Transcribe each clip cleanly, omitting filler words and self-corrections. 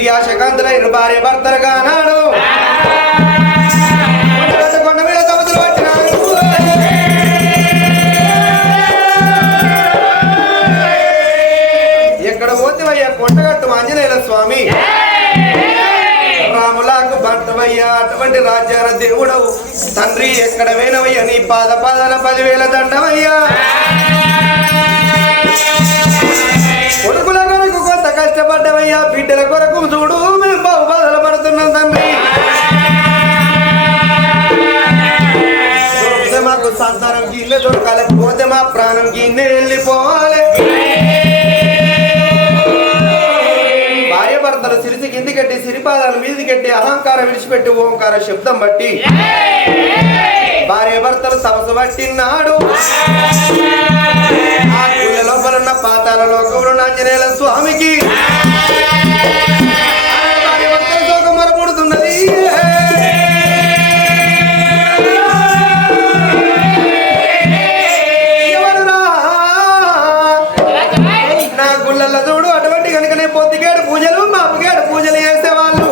పెరిగి ఆశకాంతులైన భార్య భర్తలుగా నాడు కొండ మీద తమతులు పట్టినాడు. ఎక్కడ పోతివయ్యా కొండగట్టు ఆంజనేయుల స్వామి రాములకు భర్తవయ్యా అటువంటి రాజ్యాల దేవుడవు తండ్రి ఎక్కడ వేనవయ్యా నీ పాద పాదాల 10,000 దండవయ్యా. కొడుకుల కొరకు కొంత కష్టపడ్డవయ్యా బిడ్డల కొరకు చూడు మేము బాధలు పడుతున్నాం తండ్రి. మాకు సంతానం గిన్నె దొరకాలి పోతే మా ప్రాణం గిన్నె వెళ్ళిపోవాలి. భార్య భర్తలు సిరిసి కింది కట్టి సిరిపాదాలు మీది కట్టి అహంకారం విడిచిపెట్టి ఓంకార శబ్దం బట్టి భార్య భర్తలు తపసు పట్టినాడు. ఆ గుళ్ళ లోపలున్న పాతాల లోకంలో ఆంజనేయుల స్వామికి భార్య భర్తల శోకం మొరపుడుతున్నది. నా గుళ్ళల్లో చూడు అటువంటి కనుకనే పొద్దుగేడు పూజలు మాపుగేడు పూజలు చేసేవాళ్ళు.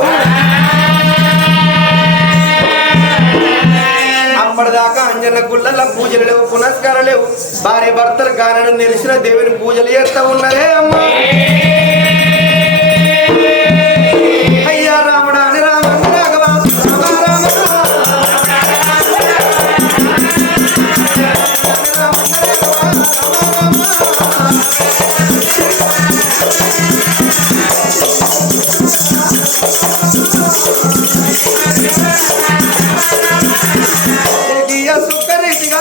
అప్పటిదాకా అంజన్న గుళ్ళల్లో పూజలు లేవు పునస్కారం లేవు. భార్య భర్తలు కానని నిలిచిన దేవుని పూజలు చేస్తా ఉన్నదే అమ్మా. అయ్యా రాముడా అని రామ రాఘవ రామ రామ సుక్కరిగా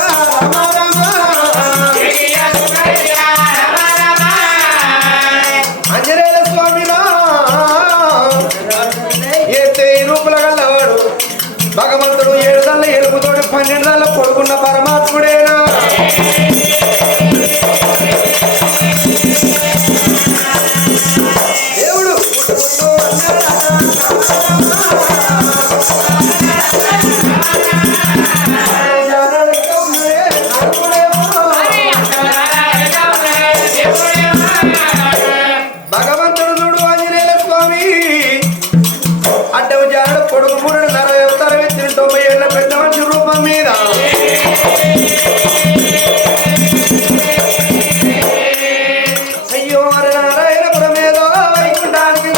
ఆంజనేయ స్వామిరా ఏ రూపుల గల్లవాడు భగవంతుడు 7 దళ్ళ ఎలుగుతోటి 12 దళ్ళ పొడుకున్న పరమాత్ముడేనా. దేవుడు భగవంతుడు చూడు ఆంజనేయుల స్వామి అడ్డవ జాడు పొడుగు 3.5 అవతారం ఎత్తిన 90 ఏళ్ళ పెద్ద మనిషి రూపం మీద అయ్యో అరే నారాయణపురం ఏదో వైకుంఠానికి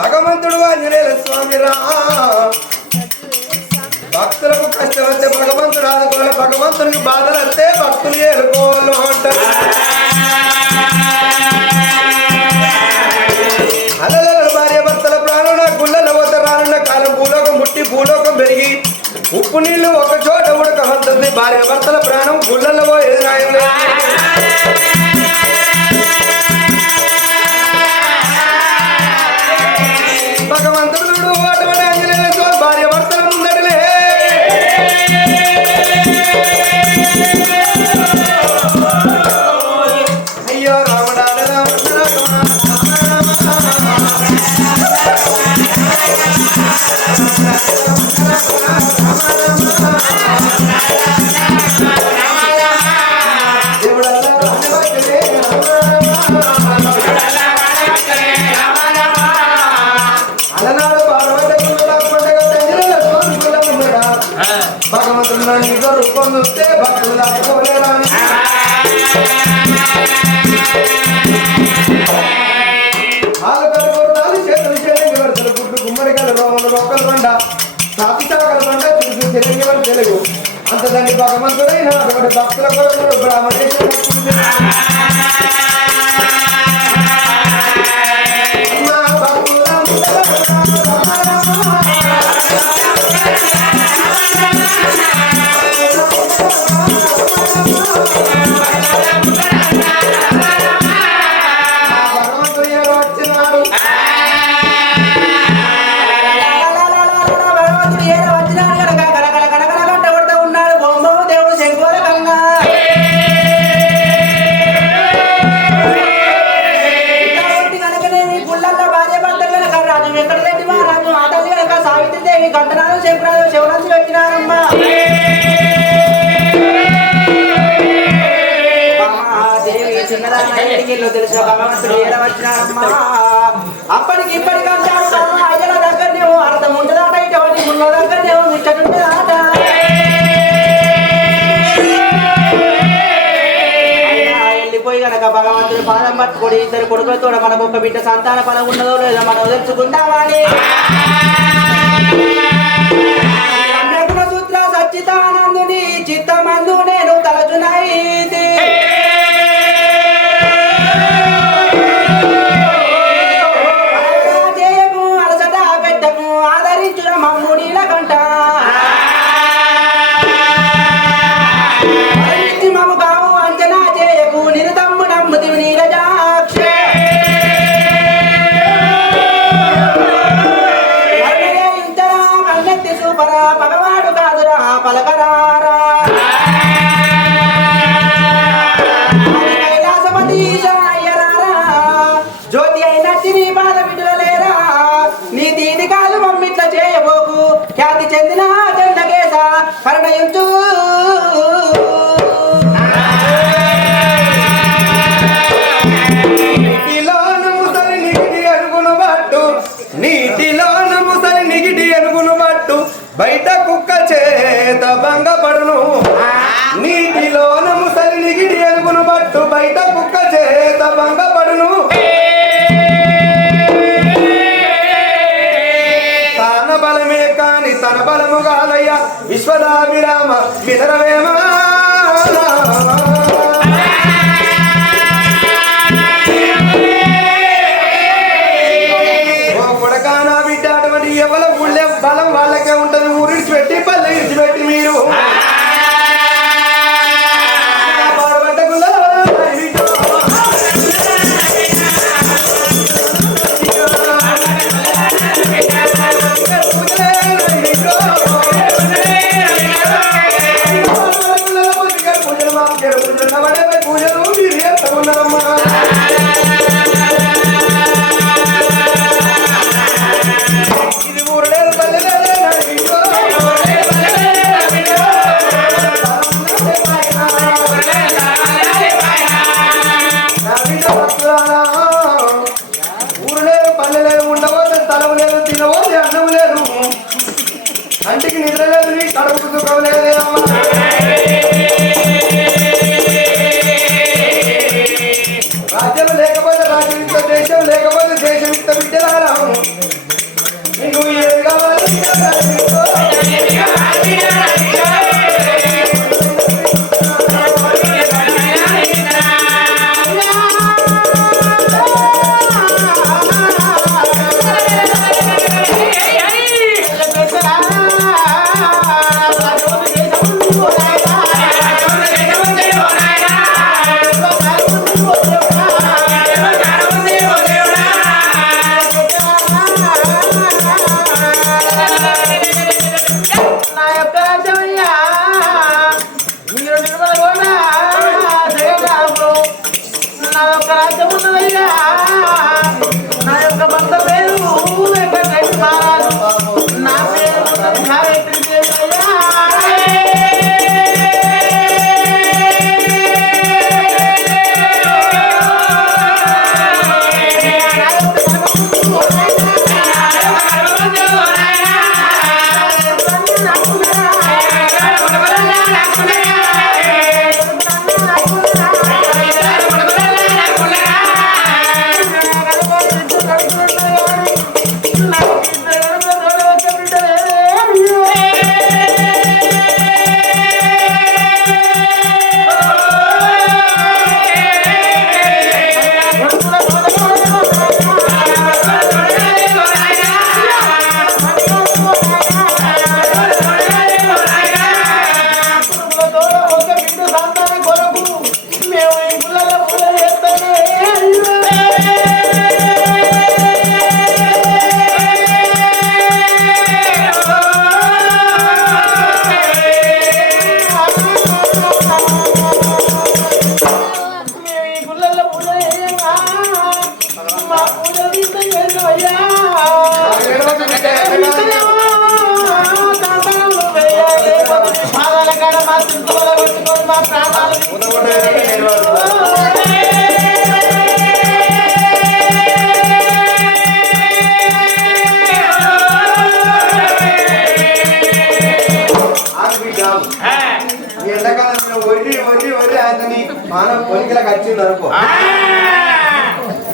భగవంతుడు ఆంజనేయుల స్వామి రా భక్తులకు కష్టం వస్తే భగవంతుడు ఆదుకోవాలి. భగవంతునికి బాధలు వస్తే భక్తులు ఏలుకోవాలి అంటారు. అలల భార్య భర్తల ప్రాణం గుళ్ళల వద్ద రానున్న కాలం భూలోకం ముట్టి భూలోకం పెరిగి ఉప్పు నీళ్లు ఒక చోట ఉడకమంటుంది. భార్య భర్తల ప్రాణం గుళ్ళల్లో పోయేది న్యాయం లేదు. భగవంతుడు అటువంటి ఆంజనేయుల స్వామి భార్య భర్తల ముందటిలే అయ్యో రాముడా రామ రామ రామ రామ చావకల బండ సాపి చావకల బండ చూసి తెలుగు తెలుగు అంత దాన్ని భగవంతుడైన అటువంటి భక్తుల కొరకు బ్రాహ్మణేశ్వర తెలుసు భగవంతుడు ఏడ వచ్చినారమ్మా అప్పటికి ఇప్పటికంటాడు అయ్యల దగ్గరనేమో అర్థం ఉంటుందాట ఇటువంటి ముళ్ళ దగ్గరనేమో ముచ్చటుంటుందాట వెళ్ళిపోయి కనుక భగవంతుడు పాదం పట్టుకొని ఇద్దరు కొడుకులతో మనకు ఒక బిడ్డ సంతాన ఫలం ఉన్నదో లేదో మనం తెలుసుకుందామని సూత్ర సచ్చితానందుని చిత్తమందు నేను తలచునైతే పగవాడు కాదురా పలకరారా కైలాసపతి అయ్యరారా జ్యోతి అయినట్టి నీ బాధ విడుదలేరా నీ తీది కాదు మమ్మిట్ల చేయబోకు ఖ్యాతి చెందిన చందకేశ కరుణయించు బయట కుక్క చేత భంగపడును నీటిలోన ముసలి నిగిడి ఎలుగును బట్టు బయట కుక్క చేత భంగపడును తాన బలమే కాని తన బలము కాదయ్యా విశ్వదాభిరామ వినరవేమా కొడకానా బిడ్డ అటువంటి ఎవల ఊళ్ళే బలం వాళ్ళకే ఉంటది ఊరిడిచి పెట్టి పల్లె ఇడిచిపెట్టి మీరు పూజలు మీరు చేస్తున్నారమ్మా కంటికి నిద్ర లేదు నీ కడుపుకు సుఖం లేదే అమ్మా రాజ్యం లేకపోతే రాజ్యమిత్త దేశం లేకపోతే దేశమిత్త బిడ్డలారా నీకు ఏది కావాలి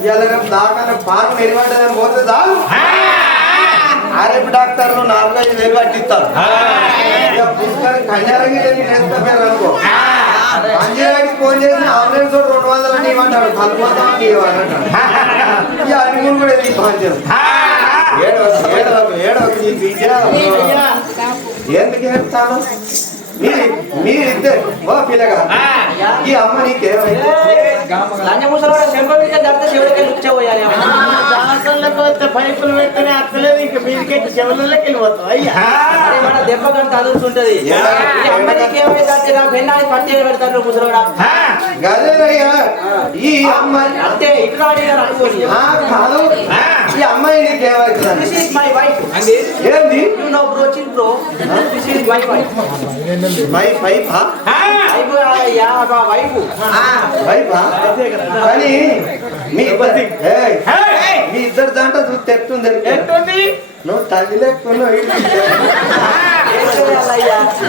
ఇవాళ రేపు దాకా పానం ఎరిపడ్డదని పోతే చాలు ఆర్ఎఫ్ డాక్టర్లు 4-5 వేలు పట్టిస్తారు. ఇక పుస్తకానికి కన్యారంగా నేర్చుకోపోయారు అనుకో అంజనాకి ఫోన్ చేసి ఆన్లైన్ తోటి 200 అని ఇవ్వమంటాడు 400 అని ఇవ్వాలంటాడు. ఇక అన్ని కూడా ఏడవకు నీ బిడ్డ ఎందుకు ఏడుస్తాను మీరిద్దరు ఓ పిల్లగా ఈ అమ్మ నీకేమైంది పైపులు పెట్టనే అక్కలేదు ఇంకా మీదికెట్టి చెవులకి వెళ్ళిపోతాం అయ్యా దెబ్బ కంటే అదురుతుంటది పెన్నాన్ని పట్టి పెడతారు ముసలోడా గదేనయ్యా ఈ అమ్మాయి అంతే ఇట్లా అడిగారు అనుకోని కాదు ఈ అమ్మాయి నీకేమైతుంది దిస్ ఇస్ మై వైఫ్ ఏంది యు నో బ్రో చిన్ bro this is my wife my wife కానీ మీ ఇద్దరు దాంట్లో చూస్తే ఎట్టుంది నువ్వు తల్లి లేకున్నావు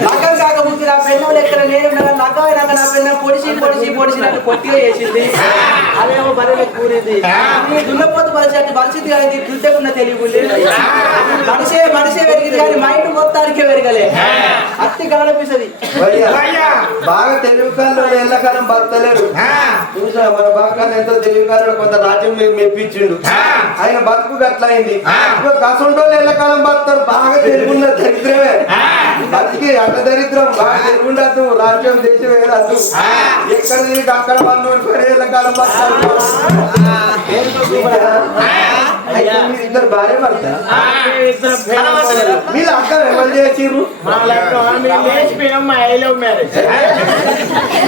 లగ్గం కాకపోతే నా పెన్ను లెక్కన నేను లగ్గం అయినాక నా పెన్న పొడిచి నాకు పొట్టిగా వేసింది అదేమో బర్రె కూరింది దున్నపోతు పరిస్థితి కానీ దుద్దకున్న తెలివి మనిషే పెరిగింది కానీ మైండ్ మొత్తానికి పెరగలే అత్తి కనిపిస్తుంది బాగా తెలివి కాళ్ళు ఎల్లకాలం బతలేడు చూసా మన బాగా ఎంతో తెలివి కాళ్ళు కొంత రాజ్యం మెప్పించిండు ఆయన బతుకు అట్లా అయింది కసంటోళ్ళు ఎల్లకాలం బతారు బాగా తెలుగున్న దరిద్రమే బతికి అట్ట దరిద్రం బాగా తెలుగుండద్దు రాజ్యం దేశం వేయద్దు ఎక్కడ తిరిగి అక్కడ వాళ్ళు ఎల్లకాలం బతారు ఇద్దరు భార్య భర్త వీళ్ళు అక్క ఎవరు చేసిర్రు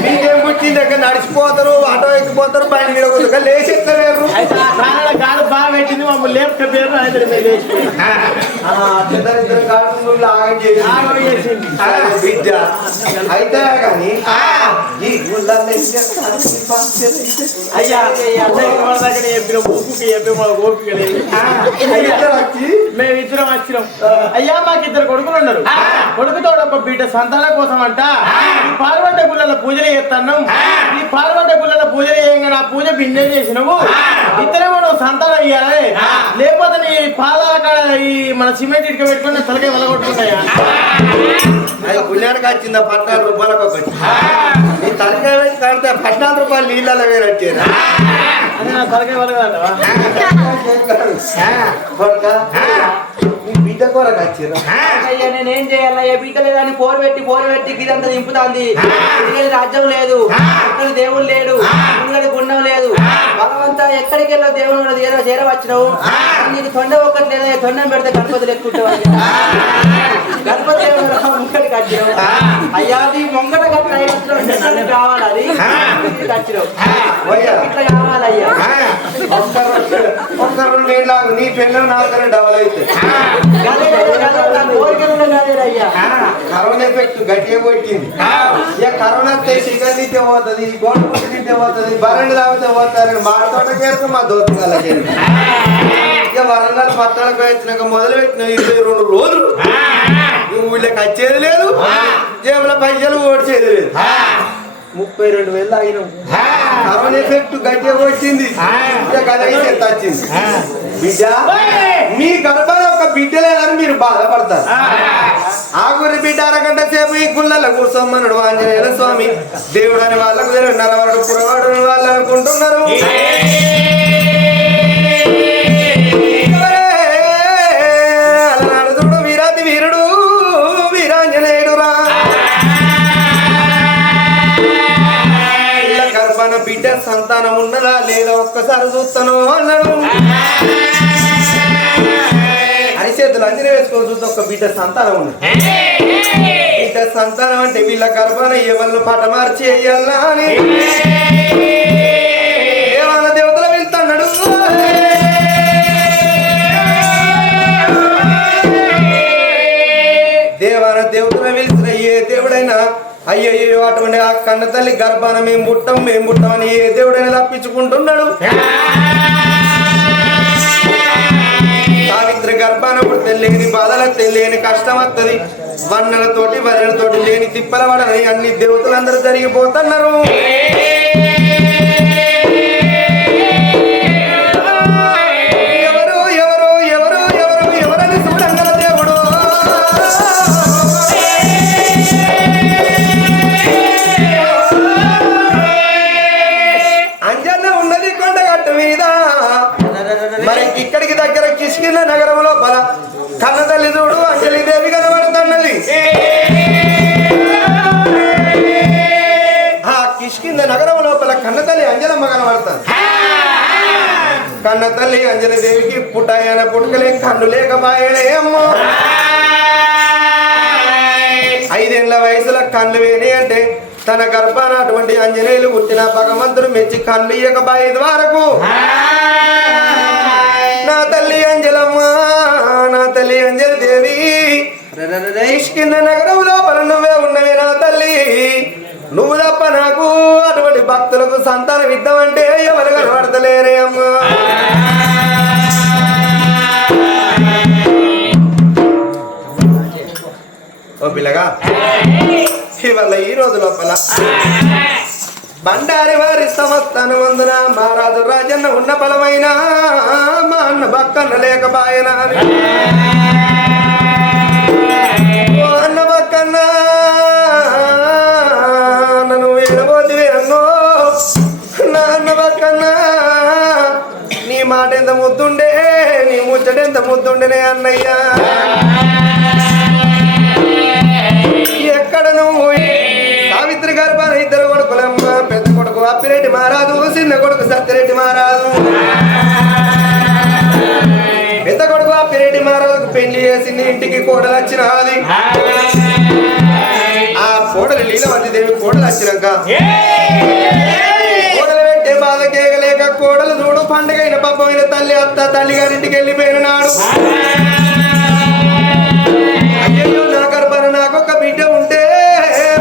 మీకేం పుట్టింది దగ్గర నడిచిపోతారు ఆటో ఎక్కిపోతారు పైన మీద లేచి ఎట్లా వేరు కాదు బాగా పెట్టింది మమ్మల్ని లేపు పేరు ఇద్దరు కాళ్ళు ఆగం చేసింది బిడ్డ అయితే కానీ ఈ గుళ్ళల్లో అయ్యా చెప్పిన ఊపుకి చెప్పి ఓపిక లేదు మేమిద్దరం వచ్చినాం అయ్యా మాకిద్దరు కొడుకులు ఉన్నారు కొడుకుతోడు ఒక బిడ్డ సంతానం కోసం అంట ఈ పాల్వంట గుళ్ళ పూజలు చేస్తున్నాం ఈ పాల్వంట గుళ్ళ పూజలు చేయంగా నా పూజ భిన్నం చేసినావు ఇద్దరేమో నువ్వు సంతానం ఇయ్యాలి లేకపోతే నీ పాదాల కాడ ఈ మన సిమెంట్ ఇటుక పెట్టుకుని తలకే వెళ్ళగొట్టుకుంటాయా పుణ్యానికి వచ్చిందా 14 రూపాయలకు ఒకటి నీ తలకాయ వేసి కడితే 14 రూపాయలు నీళ్ళలో వేరొచ్చేది అది నా తలకాయ వెళ్ళగలవా బిడ్డ కొరకు వచ్చారు అయ్యా నేనేం చేయాలయ్యా బిడ్డ లేదని పోరు పెట్టి ఇదంతా దింపుతాంది రాజ్యం లేదు ఎక్కడ దేవుడు లేడు గుండం లేదు భగవంతా ఎక్కడికి వెళ్ళో దేవుడు చేరవచ్చినావు నీకు తొండ ఒక్కటి లేదా తొండం పెడితే గణపతి లెక్కుంటావు గణపతి ముంగడికి వచ్చినావు అయ్యా అది ముంగట గట్ట కావాలి అది వచ్చినావు ఇట్లా కావాలయ్యా ఒక్క 2 ఏళ్ళు నీ పెళ్ళ నాకు డబల్ అయితే కరోనా ఎఫెక్ట్ గట్టిగా కొట్టింది ఇక కరోనా చికెన్ తింటే పోతుంది గోడపూట తింటే పోతుంది బరండి తాగితే పోతారు మా తోటకేరుకు మా దోస్తుగాలకి ఇక వరంగల్ పట్టాలకు వచ్చినాక మొదలు పెట్టిన 22 రోజులు ఊళ్ళకి వచ్చేది లేదు జేబుల పైసలు ఓడిచేది లేదు 32,000 అయినాం కరోనా ఎఫెక్ట్ గట్టిగా వచ్చింది ఎంత వచ్చింది బిడ్డ మీ గర్భాలు ఒక బిడ్డ లేదని మీరు బాధపడతారు ఆ గురి బిడ్డ అరగంట సేపు ఈ గుళ్ళలో కూర్చోమన్నాడు ఆంజనేయుల స్వామి దేవుడు అని వాళ్ళకు తెలియదు నరవాడు పురవాడు వాళ్ళు అనుకుంటున్నారు నడుదుడు వీరాది వీరుడు వీరాంజనేయుడు రా గర్భాన బిడ్డ సంతానం ఉన్నదా లేదా ఒక్కసారి చూస్తాను అన్నాడు అరిచేతులు అంజనే వేసుకొని చూస్తే ఒక బిడ్డ సంతానం ఉన్నది బిడ్డ సంతానం అంటే వీళ్ళ గర్భాన ఎవరిని పట మార్చి వేయాలా అని దేవాల దేవతలు వెళ్తున్నాడు దేవాల దేవతలు వెళ్తున్న ఏ దేవుడైనా అయ్యయ్యో అటువంటి ఆ కన్న తల్లి గర్భాన మేము పుట్టాం అని ఏ దేవుడైనా తప్పించుకుంటున్నాడు సావిత్రి గర్భాన పుడితే లేని బాధలకు తెలియని కష్టం వస్తుంది వన్నెలతోటి వరలతోటి లేని తిప్పల పడని అన్ని దేవతలందరూ జరిగిపోతున్నారు మరి ఇక్కడికి దగ్గర కిష్కింద నగరం లోపల కన్న తల్లి చూడు అంజలిదేవి కనబడుతున్నది. ఆ కిష్కింద నగరం లోపల కన్న తల్లి అంజలమ్మ కనబడుతుంది. కన్న తల్లి అంజలిదేవికి పుట్టాయన పుట్టుకలే కన్ను లేకపాయనే అమ్మ. 5 ఏళ్ల వయసులో కళ్ళు వేని అంటే తన గర్భాన అటువంటి అంజనేయులు పుట్టిన భగవంతుడు మెచ్చి కళ్ళు ఇయ్యకపాయే వరకు నా తల్లి అంజలమ్మ, నా తల్లి అంజలిదేవి కిష్కింద నగరం లోపల నువ్వే ఉన్నవే నా తల్లి. నువ్వు తప్ప నాకు అటువంటి భక్తులకు సంతానం ఇద్దామంటే ఎవరు కనబడతలేరే అమ్మా. ఓ పిల్లగా ఇవాళ ఈ రోజు లోపల బండారి వారి సంస్థానం వందున మహారాజు రాజన్న ఉన్న బలమైన మా అన్న బక్కన్న లేకపాయన అన్న బక్కన్న నన్ను ఏడబోతివే అన్నో. నా అన్న బక్కన్న నీ మాట ఎంత ముద్దుండే, నీ ముచ్చటెంత ముద్దుండేనే అన్నయ్యా. ఎక్కడ నువ్వు సావిత్రి గర్భాన 2 కొడుకులమ్మ. పెద్ద కొడుకు అప్పిరెడ్డి మహారాజు, చిన్న కొడుకు సత్యరెడ్డి మహారాజు. పెద్ద కొడుకు అప్పిరెడ్డి మహారాజుకు పెళ్లి చేసింది. ఇంటికి కోడలు వచ్చినది. ఆ కోడలు లీలవతి దేవి కోడలు వచ్చినాక కోడలు పెట్టే బాధ కేగలేక కోడలు చూడు పండుగైన పబ్బమైన తల్లి అత్త తల్లి గారింటికి వెళ్ళిపోయిన నాడు అయ్యో నా గర్భాన నాకొక బిడ్డ ఉంటే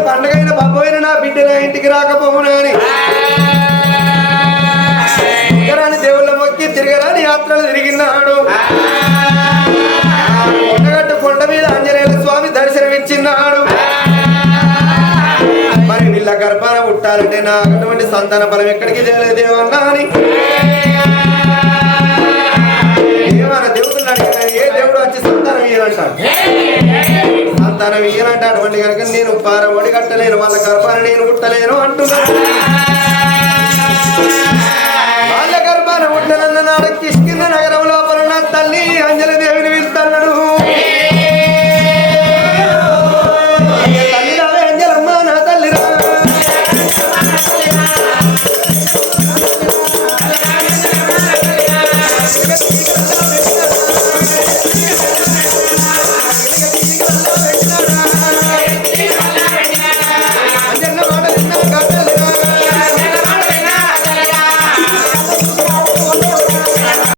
పండుగైన పబ్బమైన నా బిడ్డ నా ఇంటికి రాకపోవునని తిరగరాని దేవుళ్ళ మొక్కి తిరగరాని యాత్రలు తిరిగినాడు. కొండగట్టు కొండ మీద ఆంజనేయుల స్వామి దర్శనమిచ్చినాడు. మరి వీళ్ళ గర్భాన పుట్టాలంటే నా అటువంటి సంతాన బలం ఎక్కడికి చేయలేదేమన్నా అని ఏమన్నా దేవుడు అడిగినా ఏ దేవుడు వచ్చి సంతానం ఇయ్యాలంటాడు. సంతానం ఇయ్యాలంటే అటువంటి కనుక నేను పారబడి కట్టలేను, వాళ్ళ గర్భాన నేను పుట్టలేను అంటున్నాను. వాళ్ళ గర్భాన పుట్టనన్న నాడు కిష్కింద నగరం